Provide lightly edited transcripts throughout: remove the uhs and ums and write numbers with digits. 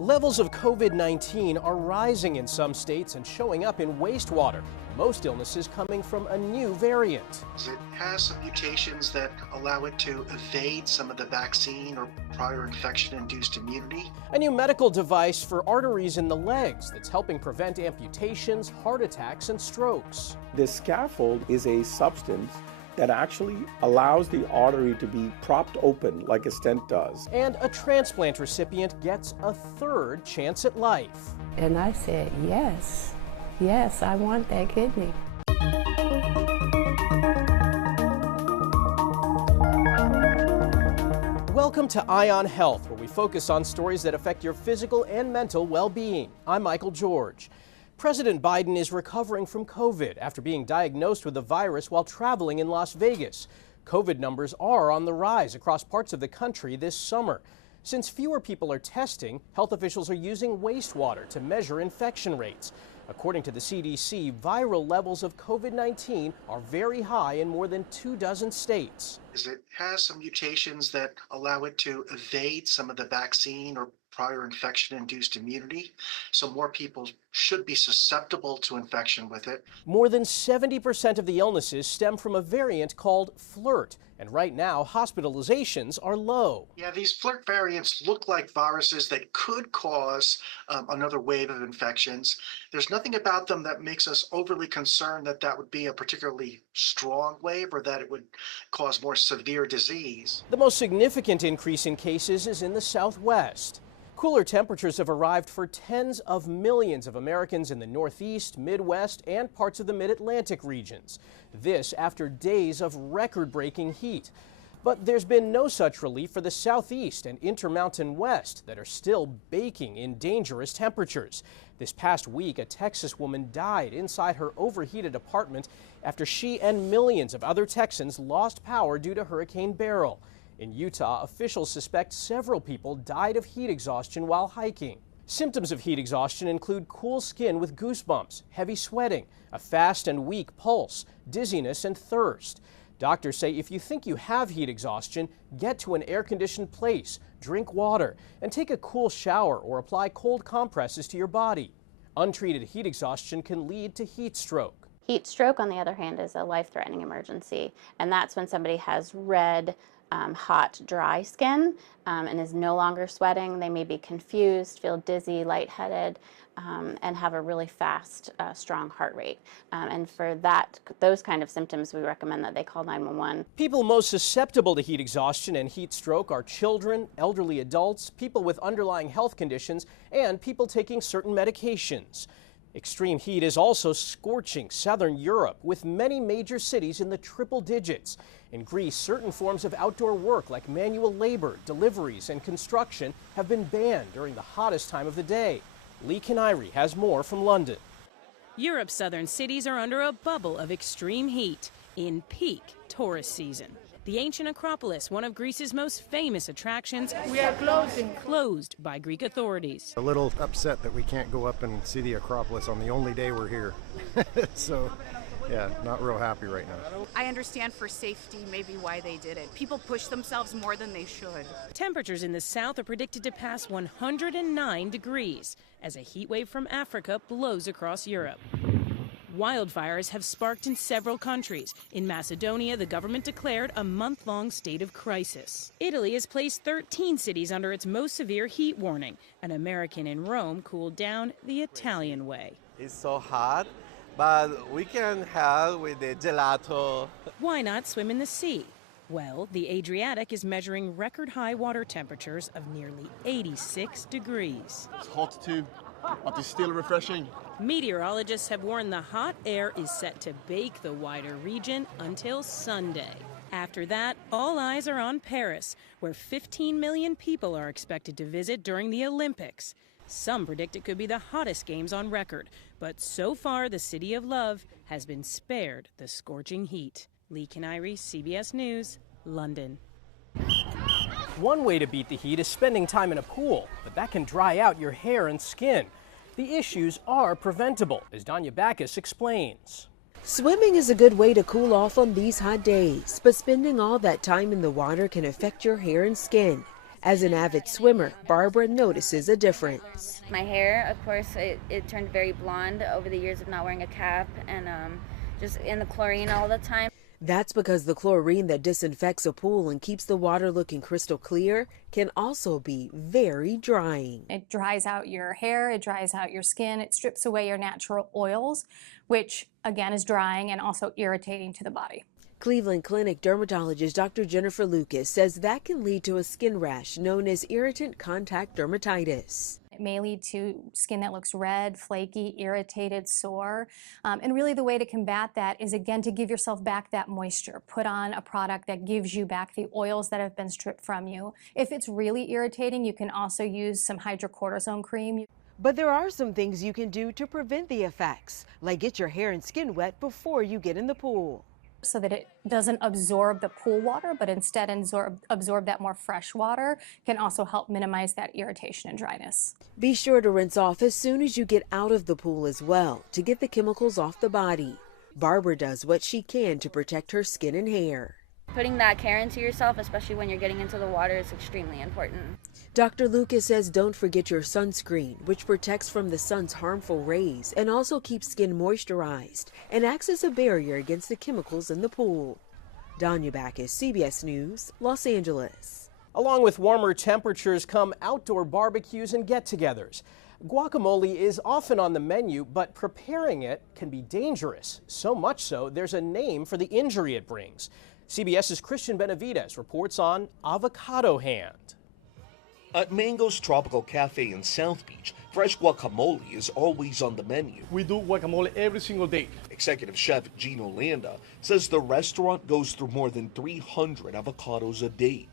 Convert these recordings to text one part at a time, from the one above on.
Levels of COVID-19 are rising in some states and showing up in wastewater. Most illnesses coming from a new variant. It has some mutations that allow it to evade some of the vaccine or prior infection-induced immunity. A new medical device for arteries in the legs that's helping prevent amputations, heart attacks, and strokes. This scaffold is a substance that actually allows the artery to be propped open like a stent does. And a transplant recipient gets a third chance at life. And I said, yes, I want that kidney. Welcome to Ion Health, where we focus on stories that affect your physical and mental well-being. I'm Michael George. President Biden is recovering from COVID after being diagnosed with the virus while traveling in Las Vegas. COVID numbers are on the rise across parts of the country this summer. Since fewer people are testing, health officials are using wastewater to measure infection rates. According to the CDC, viral levels of COVID-19 are very high in more than 24 states. It has some mutations that allow it to evade some of the vaccine or prior infection-induced immunity, so more people should be susceptible to infection with it. More than 70% of the illnesses stem from a variant called FLIRT, and right now hospitalizations are low. Yeah, these FLIRT variants look like viruses that could cause another wave of infections. There's nothing about them that makes us overly concerned that that would be a particularly strong wave or that it would cause more severe disease. The most significant increase in cases is in the Southwest. Cooler temperatures have arrived for tens of millions of Americans in the Northeast, Midwest, and parts of the Mid-Atlantic regions. This after days of record-breaking heat. But there's been no such relief for the Southeast and Intermountain West that are still baking in dangerous temperatures. This past week, a Texas woman died inside her overheated apartment after she and millions of other Texans lost power due to Hurricane Beryl. In Utah, officials suspect several people died of heat exhaustion while hiking. Symptoms of heat exhaustion include cool skin with goosebumps, heavy sweating, a fast and weak pulse, dizziness, and thirst. Doctors say if you think you have heat exhaustion, get to an air-conditioned place, drink water, and take a cool shower or apply cold compresses to your body. Untreated heat exhaustion can lead to heat stroke. Heat stroke, on the other hand, is a life-threatening emergency, and that's when somebody has red, hot, dry skin and is no longer sweating. They may be confused, feel dizzy, lightheaded, and have a really fast, strong heart rate. And for those kind of symptoms, we recommend that they call 911. People most susceptible to heat exhaustion and heat stroke are children, elderly adults, people with underlying health conditions, and people taking certain medications. Extreme heat is also scorching southern Europe, with many major cities in the triple digits. In Greece, certain forms of outdoor work like manual labor, deliveries, and construction have been banned during the hottest time of the day. Lee Kanairi has more from London. Europe's southern cities are under a bubble of extreme heat in peak tourist season. The ancient Acropolis, one of Greece's most famous attractions, closed by Greek authorities. A little upset that we can't go up and see the Acropolis on the only day we're here. So, yeah, not real happy right now. I understand for safety maybe why they did it. People push themselves more than they should. Temperatures in the south are predicted to pass 109 degrees as a heat wave from Africa blows across Europe. Wildfires have sparked in several countries. In Macedonia, the government declared a month-long state of crisis. Italy has placed 13 cities under its most severe heat warning. An American in Rome cooled down the Italian way. It's so hot, but we can help with the gelato. Why not swim in the sea? Well, the Adriatic is measuring record-high water temperatures of nearly 86 degrees. It's hot too, but it's still refreshing. Meteorologists have warned the hot air is set to bake the wider region until Sunday. After that, all eyes are on Paris, where 15 million people are expected to visit during the Olympics. Some predict it could be the hottest games on record, but so far the City of Love has been spared the scorching heat. Lee Kanairi, CBS News, London. One way to beat the heat is spending time in a pool, but that can dry out your hair and skin. The issues are preventable, as Danya Backus explains. Swimming is a good way to cool off on these hot days, but spending all that time in the water can affect your hair and skin. As an avid swimmer, Barbara notices a difference. My hair, of course, it turned very blonde over the years of not wearing a cap and just in the chlorine all the time. That's because the chlorine that disinfects a pool and keeps the water looking crystal clear can also be very drying. It dries out your hair, it dries out your skin, it strips away your natural oils, which again is drying and also irritating to the body. Cleveland Clinic dermatologist Dr. Jennifer Lucas says that can lead to a skin rash known as irritant contact dermatitis. It may lead to skin that looks red, flaky, irritated, sore. And really the way to combat that is, again, to give yourself back that moisture. Put on a product that gives you back the oils that have been stripped from you. If it's really irritating, you can also use some hydrocortisone cream. But there are some things you can do to prevent the effects, like get your hair and skin wet before you get in the pool, so that it doesn't absorb the pool water, but instead absorb that more fresh water, can also help minimize that irritation and dryness. Be sure to rinse off as soon as you get out of the pool as well to get the chemicals off the body. Barbara does what she can to protect her skin and hair. Putting that care into yourself, especially when you're getting into the water, is extremely important. Dr. Lucas says don't forget your sunscreen, which protects from the sun's harmful rays and also keeps skin moisturized and acts as a barrier against the chemicals in the pool. Danya Backus, CBS News, Los Angeles. Along with warmer temperatures come outdoor barbecues and get-togethers. Guacamole is often on the menu, but preparing it can be dangerous. So much so, there's a name for the injury it brings. CBS's Christian Benavides reports on avocado hand. At Mango's Tropical Cafe in South Beach, fresh guacamole is always on the menu. We do guacamole every single day. Executive Chef Gino Landa says the restaurant goes through more than 300 avocados a day.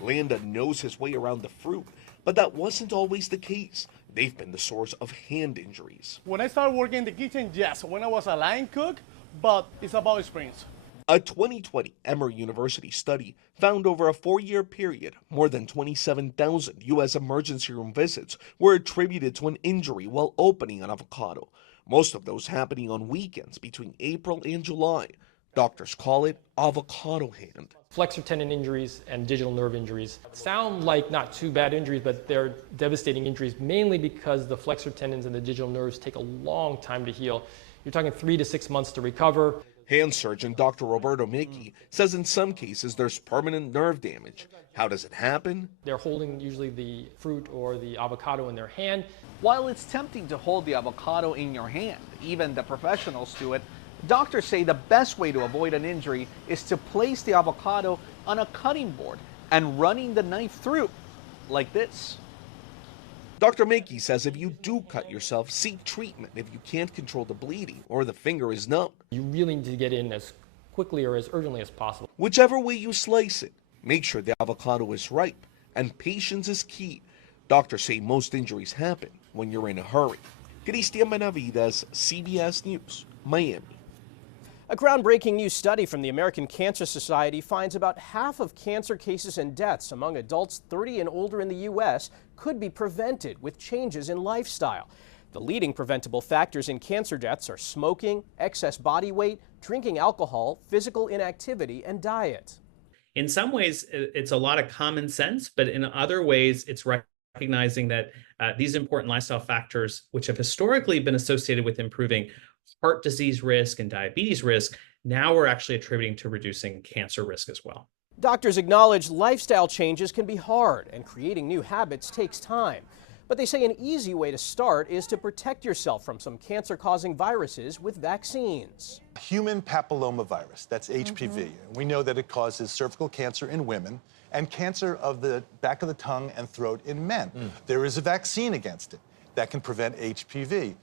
Landa knows his way around the fruit, but that wasn't always the case. They've been the source of hand injuries. When I started working in the kitchen, yes. When I was a line cook, but it's about experience. A 2020 Emory University study found over a 4-year period, more than 27,000 U.S. emergency room visits were attributed to an injury while opening an avocado, most of those happening on weekends between April and July. Doctors call it avocado hand. Flexor tendon injuries and digital nerve injuries sound like not too bad injuries, but they're devastating injuries, mainly because the flexor tendons and the digital nerves take a long time to heal. You're talking 3 to 6 months to recover. Hand surgeon Dr. Roberto Mickey says in some cases there's permanent nerve damage. How does it happen? They're holding usually the fruit or the avocado in their hand. While it's tempting to hold the avocado in your hand, even the professionals do it, doctors say the best way to avoid an injury is to place the avocado on a cutting board and running the knife through, like this. Dr. Mickey says if you do cut yourself, seek treatment if you can't control the bleeding or the finger is numb. You really need to get in as quickly or as urgently as possible. Whichever way you slice it, make sure the avocado is ripe, and patience is key. Doctors say most injuries happen when you're in a hurry. Christian Benavides, CBS News, Miami. A groundbreaking new study from the American Cancer Society finds about half of cancer cases and deaths among adults 30 and older in the U.S. could be prevented with changes in lifestyle. The leading preventable factors in cancer deaths are smoking, excess body weight, drinking alcohol, physical inactivity, and diet. In some ways, it's a lot of common sense, but in other ways, it's recognizing that these important lifestyle factors, which have historically been associated with improving heart disease risk and diabetes risk, now we're actually attributing to reducing cancer risk as well. Doctors acknowledge lifestyle changes can be hard and creating new habits takes time. But they say an easy way to start is to protect yourself from some cancer-causing viruses with vaccines. Human papillomavirus, that's HPV. We know that it causes cervical cancer in women and cancer of the back of the tongue and throat in men. There is a vaccine against it that can prevent HPV.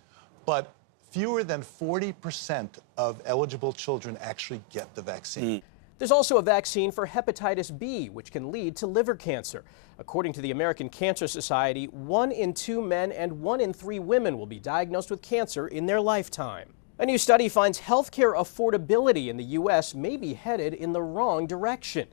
But fewer than 40% of eligible children actually get the vaccine. There's also a vaccine for hepatitis B, which can lead to liver cancer. According to the American Cancer Society, 1 in 2 men and 1 in 3 women will be diagnosed with cancer in their lifetime. A new study finds healthcare affordability in the U.S. may be headed in the wrong direction.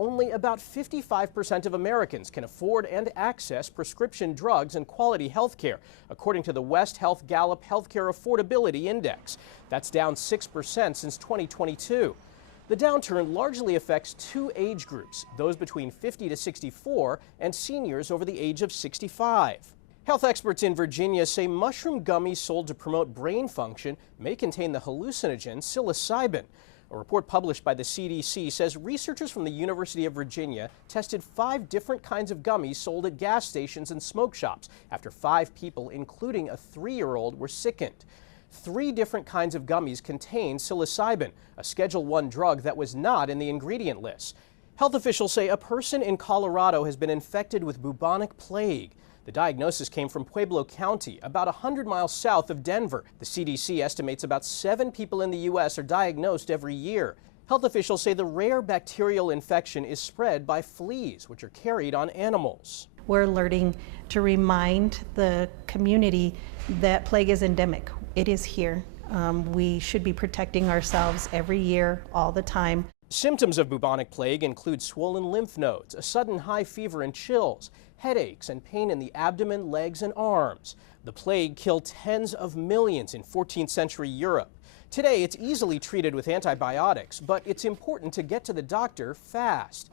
Only about 55% of Americans can afford and access prescription drugs and quality health care, according to the West Health Gallup Healthcare Affordability Index. That's down 6% since 2022. The downturn largely affects two age groups, those between 50 to 64 and seniors over the age of 65. Health experts in Virginia say mushroom gummies sold to promote brain function may contain the hallucinogen psilocybin. A report published by the CDC says researchers from the University of Virginia tested 5 different kinds of gummies sold at gas stations and smoke shops after 5 people, including a 3-year-old, were sickened. 3 different kinds of gummies contain psilocybin, a Schedule I drug that was not in the ingredient list. Health officials say a person in Colorado has been infected with bubonic plague. The diagnosis came from Pueblo County, about 100 miles south of Denver. The CDC estimates about 7 people in the U.S. are diagnosed every year. Health officials say the rare bacterial infection is spread by fleas, which are carried on animals. We're alerting to remind the community that plague is endemic. It is here. We should be protecting ourselves every year, all the time. Symptoms of bubonic plague include swollen lymph nodes, a sudden high fever and chills, headaches, and pain in the abdomen, legs, and arms. The plague killed tens of millions in 14th century Europe. Today, it's easily treated with antibiotics, but it's important to get to the doctor fast.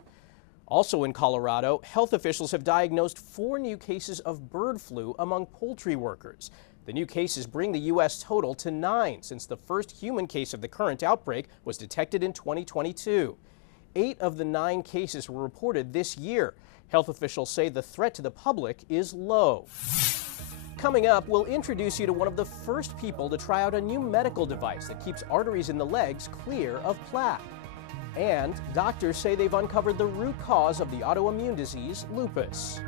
Also in Colorado, health officials have diagnosed 4 new cases of bird flu among poultry workers. The new cases bring the U.S. total to 9 since the first human case of the current outbreak was detected in 2022. 8 of the 9 cases were reported this year. Health officials say the threat to the public is low. Coming up, we'll introduce you to one of the first people to try out a new medical device that keeps arteries in the legs clear of plaque. And doctors say they've uncovered the root cause of the autoimmune disease, lupus.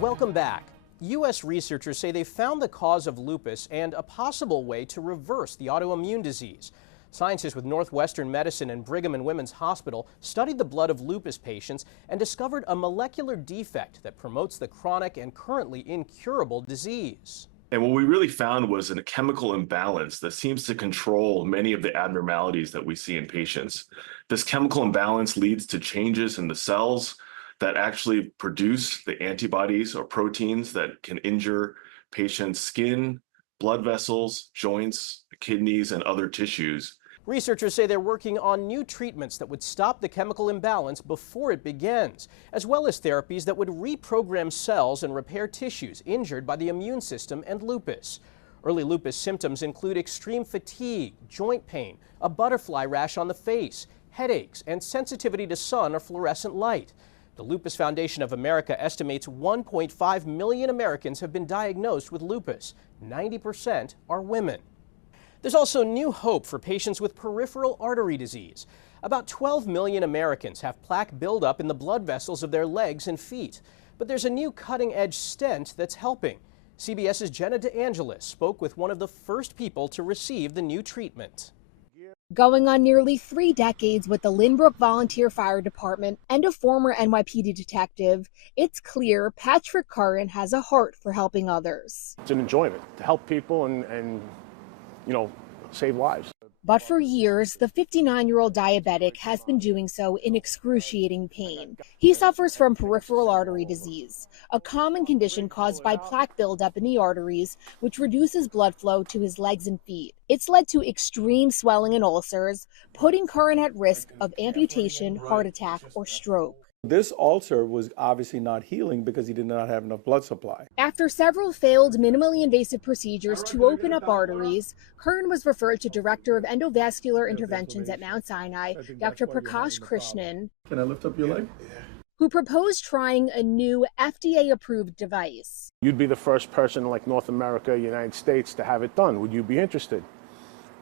Welcome back. U.S. researchers say they found the cause of lupus and a possible way to reverse the autoimmune disease. Scientists with Northwestern Medicine and Brigham and Women's Hospital studied the blood of lupus patients and discovered a molecular defect that promotes the chronic and currently incurable disease. And what we really found was a chemical imbalance that seems to control many of the abnormalities that we see in patients. This chemical imbalance leads to changes in the cells that actually produce the antibodies or proteins that can injure patients' skin, blood vessels, joints, kidneys, and other tissues. Researchers say they're working on new treatments that would stop the chemical imbalance before it begins, as well as therapies that would reprogram cells and repair tissues injured by the immune system and lupus. Early lupus symptoms include extreme fatigue, joint pain, a butterfly rash on the face, headaches, and sensitivity to sun or fluorescent light. The Lupus Foundation of America estimates 1.5 million Americans have been diagnosed with lupus. 90% are women. There's also new hope for patients with peripheral artery disease. About 12 million Americans have plaque buildup in the blood vessels of their legs and feet. But there's a new cutting-edge stent that's helping. CBS's Jenna DeAngelis spoke with one of the first people to receive the new treatment. Going on nearly 3 decades with the Lynbrook Volunteer Fire Department and a former NYPD detective, it's clear Patrick Curran has a heart for helping others. It's an enjoyment to help people and save lives. But for years, the 59-year-old diabetic has been doing so in excruciating pain. He suffers from peripheral artery disease, a common condition caused by plaque buildup in the arteries, which reduces blood flow to his legs and feet. It's led to extreme swelling and ulcers, putting Curran at risk of amputation, heart attack, or stroke. This ulcer was obviously not healing because he did not have enough blood supply. After several failed minimally invasive procedures to open up arteries, Curran was referred to Director of Endovascular Interventions at Mount Sinai, Dr. Prakash Krishnan, Can I lift up your leg? who proposed trying a new FDA-approved device. You'd be the first person in North America, United States, to have it done. Would you be interested?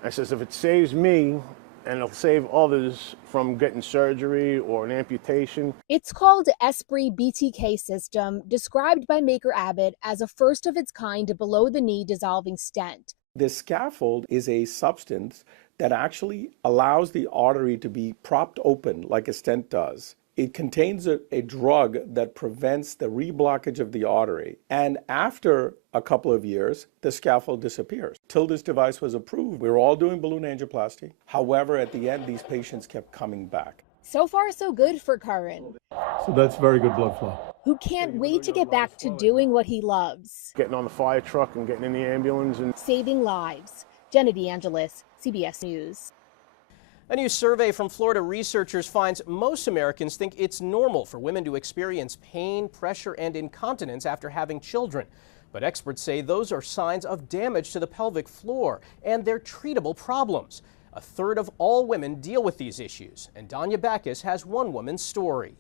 I says, if it saves me and it'll save others from getting surgery or an amputation. It's called Esprit BTK system, described by Maker Abbott as a first of its kind below-the-knee dissolving stent. This scaffold is a substance that actually allows the artery to be propped open like a stent does. It contains a drug that prevents the reblockage of the artery. And after a couple of years, the scaffold disappears. Till this device was approved, we were all doing balloon angioplasty. However, at the end, these patients kept coming back. So far, so good for Karan, So that's very good blood flow. who can't wait to get back to doing what he loves, Getting on the fire truck and getting in the ambulance and saving lives. Jenna DeAngelis, CBS News. A new survey from Florida researchers finds most Americans think it's normal for women to experience pain, pressure, and incontinence after having children. But experts say those are signs of damage to the pelvic floor, and they're treatable problems. A third of all women deal with these issues, and Danya Backus has one woman's story.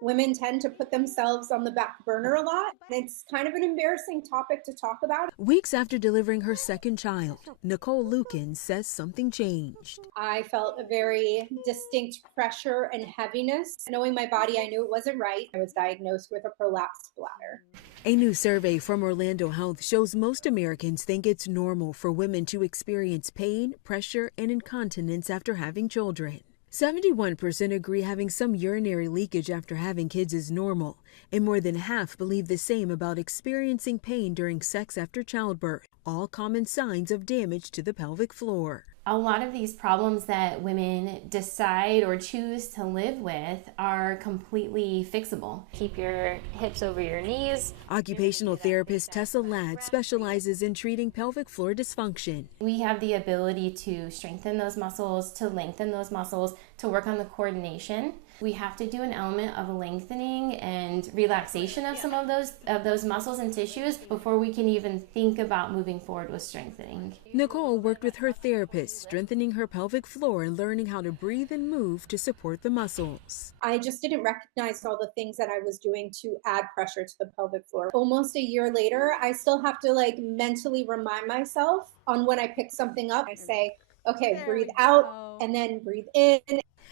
Women tend to put themselves on the back burner a lot. It's kind of an embarrassing topic to talk about. Weeks after delivering her second child, Nicole Lukin says something changed. I felt a very distinct pressure and heaviness. Knowing my body, I knew it wasn't right. I was diagnosed with a prolapsed bladder. A new survey from Orlando Health shows most Americans think it's normal for women to experience pain, pressure, and incontinence after having children. 71% agree having some urinary leakage after having kids is normal, and more than half believe the same about experiencing pain during sex after childbirth, all common signs of damage to the pelvic floor. A lot of these problems that women decide or choose to live with are completely fixable. Keep your hips over your knees. Occupational therapist Tessa Ladd specializes in treating pelvic floor dysfunction. We have the ability to strengthen those muscles, to lengthen those muscles, to work on the coordination. We have to do an element of lengthening and relaxation of some of those muscles and tissues before we can even think about moving forward with strengthening. Nicole worked with her therapist, strengthening her pelvic floor and learning how to breathe and move to support the muscles. I just didn't recognize all the things that I was doing to add pressure to the pelvic floor. Almost a year later, I still have to mentally remind myself on when I pick something up. I say, okay, breathe out and then breathe in.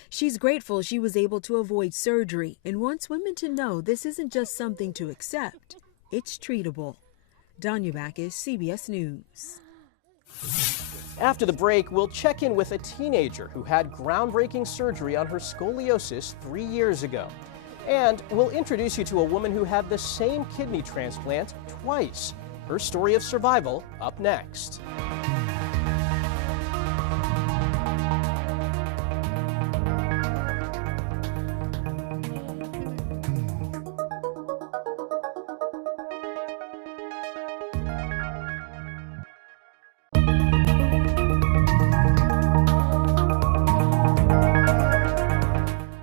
She's grateful she was able to avoid surgery and wants women to know this isn't just something to accept, it's treatable. Danya Backus, CBS News. After the break, we'll check in with a teenager who had groundbreaking surgery on her scoliosis 3 years ago. And we'll introduce you to a woman who had the same kidney transplant twice. Her story of survival up next.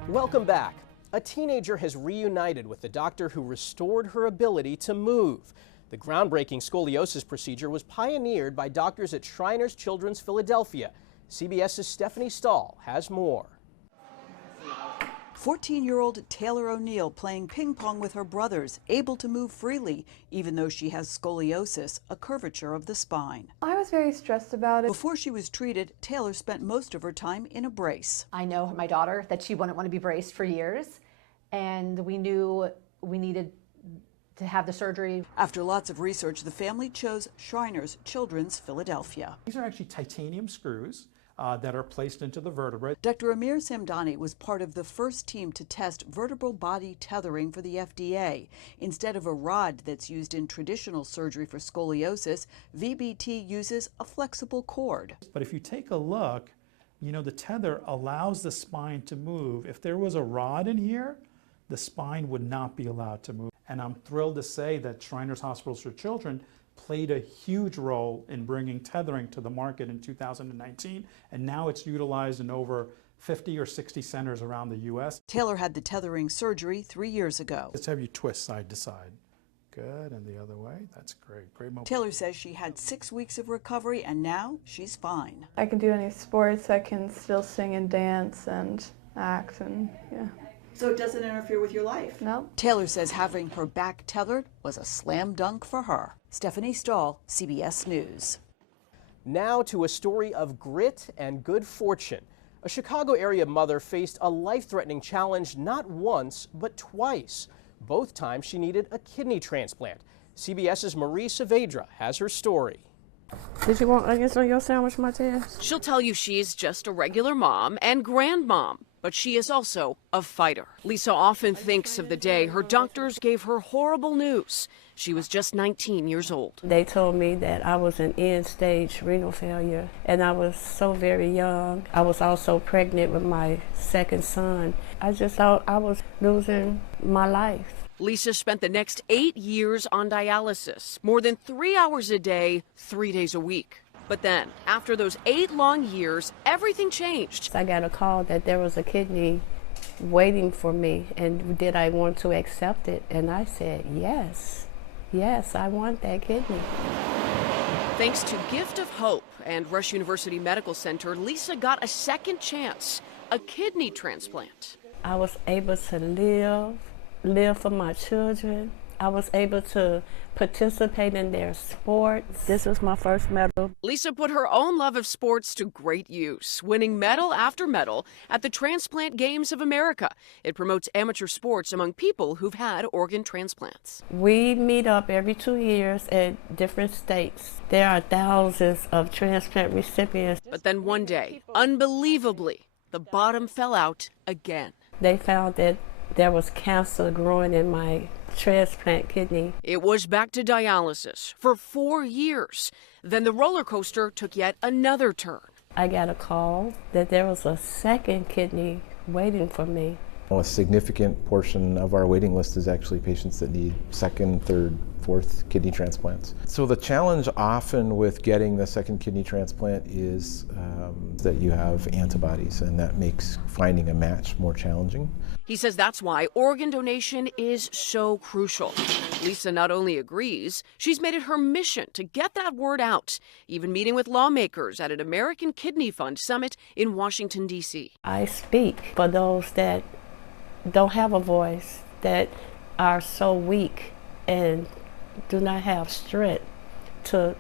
Welcome back. A teenager has reunited with the doctor who restored her ability to move. The groundbreaking scoliosis procedure was pioneered by doctors at Shriners Children's Philadelphia. CBS's Stephanie Stahl has more. 14-year-old Taylor O'Neill playing ping pong with her brothers, able to move freely, even though she has scoliosis, a curvature of the spine. I was very stressed about it. Before she was treated, Taylor spent most of her time in a brace. I know my daughter that she wouldn't want to be braced for years, and we knew we needed to have the surgery. After lots of research, the family chose Shriners Children's Philadelphia. These are actually titanium screws that are placed into the vertebrae. Dr. Amir Samdani was part of the first team to test vertebral body tethering for the FDA. Instead of a rod that's used in traditional surgery for scoliosis, VBT uses a flexible cord. But if you take a look, the tether allows the spine to move. If there was a rod in here, the spine would not be allowed to move. And I'm thrilled to say that Shriners Hospitals for Children played a huge role in bringing tethering to the market in 2019, and now it's utilized in over 50 or 60 centers around the U.S. Taylor had the tethering surgery 3 years ago. Let's have you twist side to side. Good, and the other way. That's great. Great mobility. Taylor says she had 6 weeks of recovery, and now she's fine. I can do any sports. I can still sing and dance and act, and yeah. So it doesn't interfere with your life? No. Taylor says having her back tethered was a slam dunk for her. Stephanie Stahl, CBS News. Now to a story of grit and good fortune. A Chicago area mother faced a life-threatening challenge not once, but twice. Both times she needed a kidney transplant. CBS's Marie Saavedra has her story. Did you want onions on your sandwich, Martez? She'll tell you she's just a regular mom and grandmom. but she is also a fighter. Lisa often thinks of the day her doctors gave her horrible news. She was just 19 years old. They told me that I was in end-stage renal failure, and I was so very young. I was also pregnant with my second son. I just thought I was losing my life. Lisa spent the next 8 years on dialysis, more than 3 hours a day, 3 days a week. But then, after those 8 long years, everything changed. I got a call that there was a kidney waiting for me, and did I want to accept it? And I said, yes, I want that kidney. Thanks to Gift of Hope and Rush University Medical Center, Lisa got a second chance, a kidney transplant. I was able to live for my children. I was able to participate in their sports. This was my first medal. Lisa put her own love of sports to great use, winning medal after medal at the Transplant Games of America. It promotes amateur sports among people who've had organ transplants. We meet up every 2 years at different states. There are thousands of transplant recipients. But then one day, unbelievably, the bottom fell out again. They found that there was cancer growing in my transplant kidney. It was back to dialysis for 4 years. Then the roller coaster took yet another turn. I got a call that there was a second kidney waiting for me. A significant portion of our waiting list is actually patients that need second, third, fourth kidney transplants. So the challenge often with getting the second kidney transplant is that you have antibodies, and that makes finding a match more challenging. He says that's why organ donation is so crucial. Lisa not only agrees, she's made it her mission to get that word out, even meeting with lawmakers at an American Kidney Fund summit in Washington, D.C. I speak for those that don't have a voice, that are so weak and do not have strength to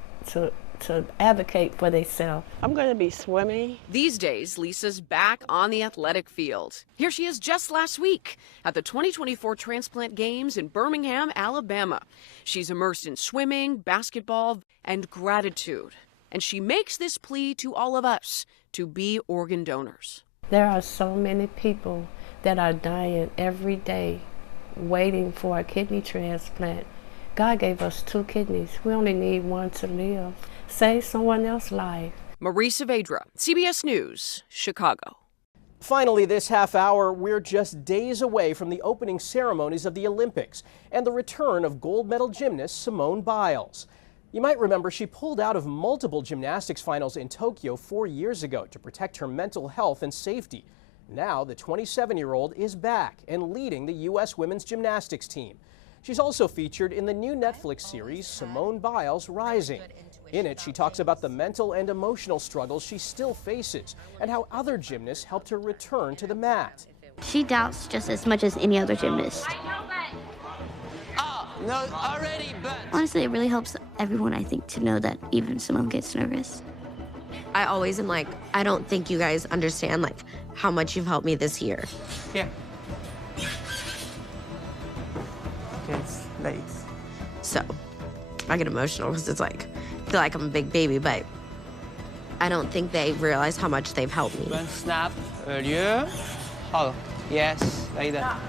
advocate for themselves. I'm going to be swimming. These days, Lisa's back on the athletic field. Here she is just last week at the 2024 Transplant Games in Birmingham, Alabama. She's immersed in swimming, basketball, and gratitude. And she makes this plea to all of us to be organ donors. There are so many people that are dying every day waiting for a kidney transplant. God gave us 2 kidneys. We only need 1 to live. Save someone else's life. Marie Saavedra, CBS News, Chicago. Finally, this half hour, we're just days away from the opening ceremonies of the Olympics and the return of gold medal gymnast Simone Biles. You might remember she pulled out of multiple gymnastics finals in Tokyo 4 years ago to protect her mental health and safety. Now, the 27-year-old is back and leading the U.S. women's gymnastics team. She's also featured in the new Netflix series, Simone Biles Rising. In it, she talks about the mental and emotional struggles she still faces and how other gymnasts helped her return to the mat. She doubts just as much as any other gymnast. Honestly, it really helps everyone, I think, to know that even Simone gets nervous. I always am like, I don't think you guys understand like how much you've helped me this year. Yeah. It's late. So I get emotional because it's like, I feel like I'm a big baby, but I don't think they realize how much they've helped me. One snap earlier. Oh, yes, like that.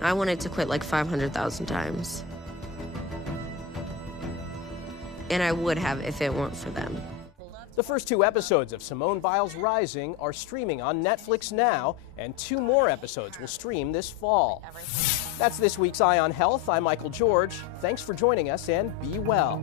I wanted to quit like 500,000 times. And I would have if it weren't for them. The first 2 episodes of Simone Biles Rising are streaming on Netflix now, and 2 more episodes will stream this fall. That's this week's Eye on Health. I'm Michael George. Thanks for joining us, and be well.